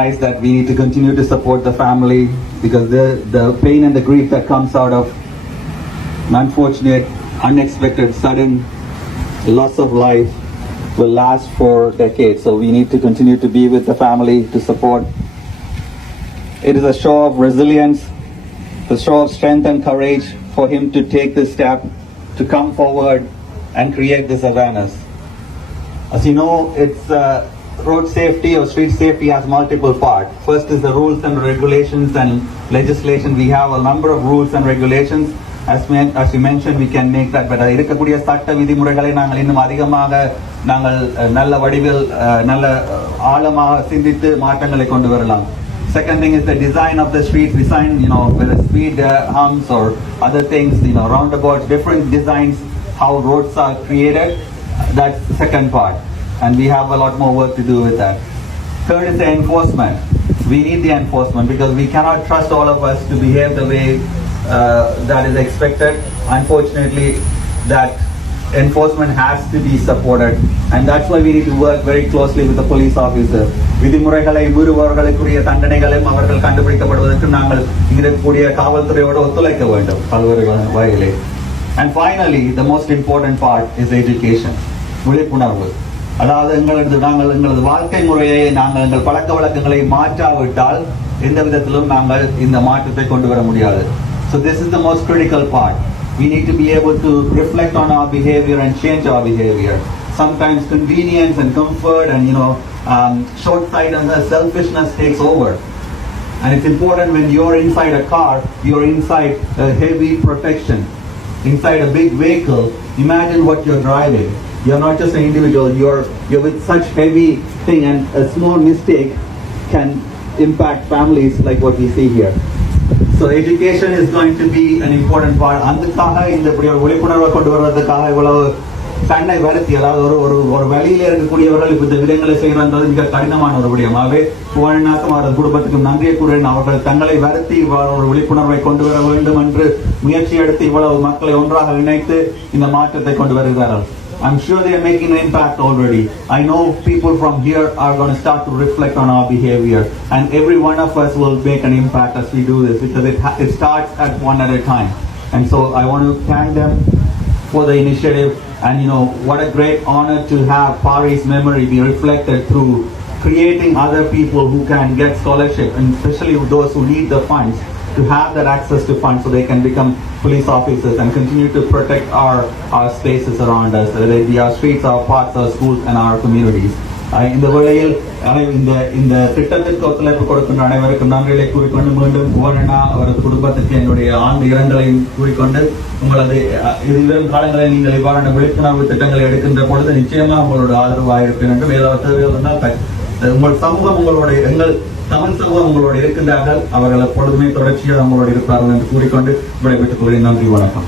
That we need to continue to support the family because the pain and the grief that comes out of an unfortunate, unexpected, sudden loss of life will last for decades. So we need to continue to be with the family to support. It is a show of resilience, a show of strength and courage for him to take this step, to come forward and create this awareness. As you know, it's road safety or street safety has multiple parts. First is the rules and regulations and legislation. We have a number of rules and regulations. As you mentioned, we can make that better. இருக்கக்கூடிய சட்ட விதிமுறைகளை நாங்கள் இன்னும் அதிகமாக நாங்கள் நல்ல வடிவில் நல்ல ஆழமாக சிந்தித்து மாற்றங்களை கொண்டு வரலாம். Second thing is the design of the streets. Design, whether speed humps or other things, roundabouts, different designs, how roads are created. That's the second part. And we have a lot more work to do with that. Third is the enforcement. We need the enforcement because we cannot trust all of us to behave the way that is expected. Unfortunately, that enforcement has to be supported, and that's why we need to work very closely with the police officer. விதிமுறைகளை மீறுபவர்களுக்குரிய தண்டனைகளையும் அவர்கள் கண்டுபிடிக்கப்படுவதற்கு நாங்கள் இருக்கக்கூடிய காவல்துறையோடு ஒத்துழைக்க வேண்டும் பல்வேறு வகையிலே. And finally, the most important part is education. விழிப்புணர்வு. அதாவது எங்களது வாழ்க்கை முறையை நாங்கள் எங்கள் பழக்க வழக்கங்களை மாற்றாவிட்டால் எந்த விதத்திலும் நாங்கள் இந்த மாற்றத்தை கொண்டு வர முடியாது. So this is the most critical part. We need to be able to reflect on our behavior and change our behavior. Sometimes convenience and comfort and short-sightedness, selfishness takes over. And it's important when you're inside a car, you're inside a heavy protection, inside a big vehicle. Imagine what you're driving. You're not just an individual, you're with such heavy thing, and a small mistake can impact families like what we see here. So education is going to be an important part. அதுக்காக இந்த விழிப்புணர்வை கொண்டு வருவதற்காக இவ்வளவு தன்னை வருத்தி, அதாவது ஒரு வழியில இருக்கக்கூடியவர்கள் இப்ப இந்த விடயங்களை செய்யறது மிக கடினமான ஒரு விடயமாகவே புகழ்நாசம் அவரது குடும்பத்துக்கு நன்றியை கூறின. அவர்கள் தங்களை வருத்தி ஒரு விழிப்புணர்வை கொண்டு வர வேண்டும் என்று முயற்சி எடுத்து இவ்வளவு மக்களை ஒன்றாக இணைத்து இந்த மாற்றத்தை கொண்டு வருகிறார்கள். I'm sure they are making an impact already. I know people from here are going to start to reflect on our behavior, and every one of us will make an impact as we do this because it starts at one at a time. And so I want to thank them for the initiative, and what a great honor to have Pari's memory be reflected through creating other people who can get scholarship, and especially those who need the funds to have that access to funds so they can become police officers and continue to protect our spaces around us, whether it be our streets, our parks, our schools and our communities. இந்த வேளையில் இந்த திட்டத்திற்கு ஒத்துழைப்பு கொடுக்கின்ற அனைவருக்கும் நன்றிகளை கூறிக்கொண்டு மீண்டும் புவனண்ணா அவரது குடும்பத்துக்கு என்னுடைய ஆழ்ந்த இரங்கலையும் கூறிக்கொண்டு உங்களது இனிவரும் காலங்களில் நீங்கள் இவ்வாறான விழிப்புணர்வு திட்டங்களை எடுக்கின்ற பொழுது நிச்சயமா உங்களோட ஆதரவாக இருப்பேன் என்றும் ஏதாவது தேவைகள் இருந்தால் உங்கள் சமூகம் உங்களோட எங்கள் தமிழ் சமூகம் உங்களோடு இருக்கின்றார்கள். அவர்கள் எப்பொழுதுமே தொடர்ச்சியாக உங்களோடு இருப்பார்கள் என்று கூறிக்கொண்டு விடைபெற்றுக் கொள்கிறேன். நன்றி, வணக்கம்.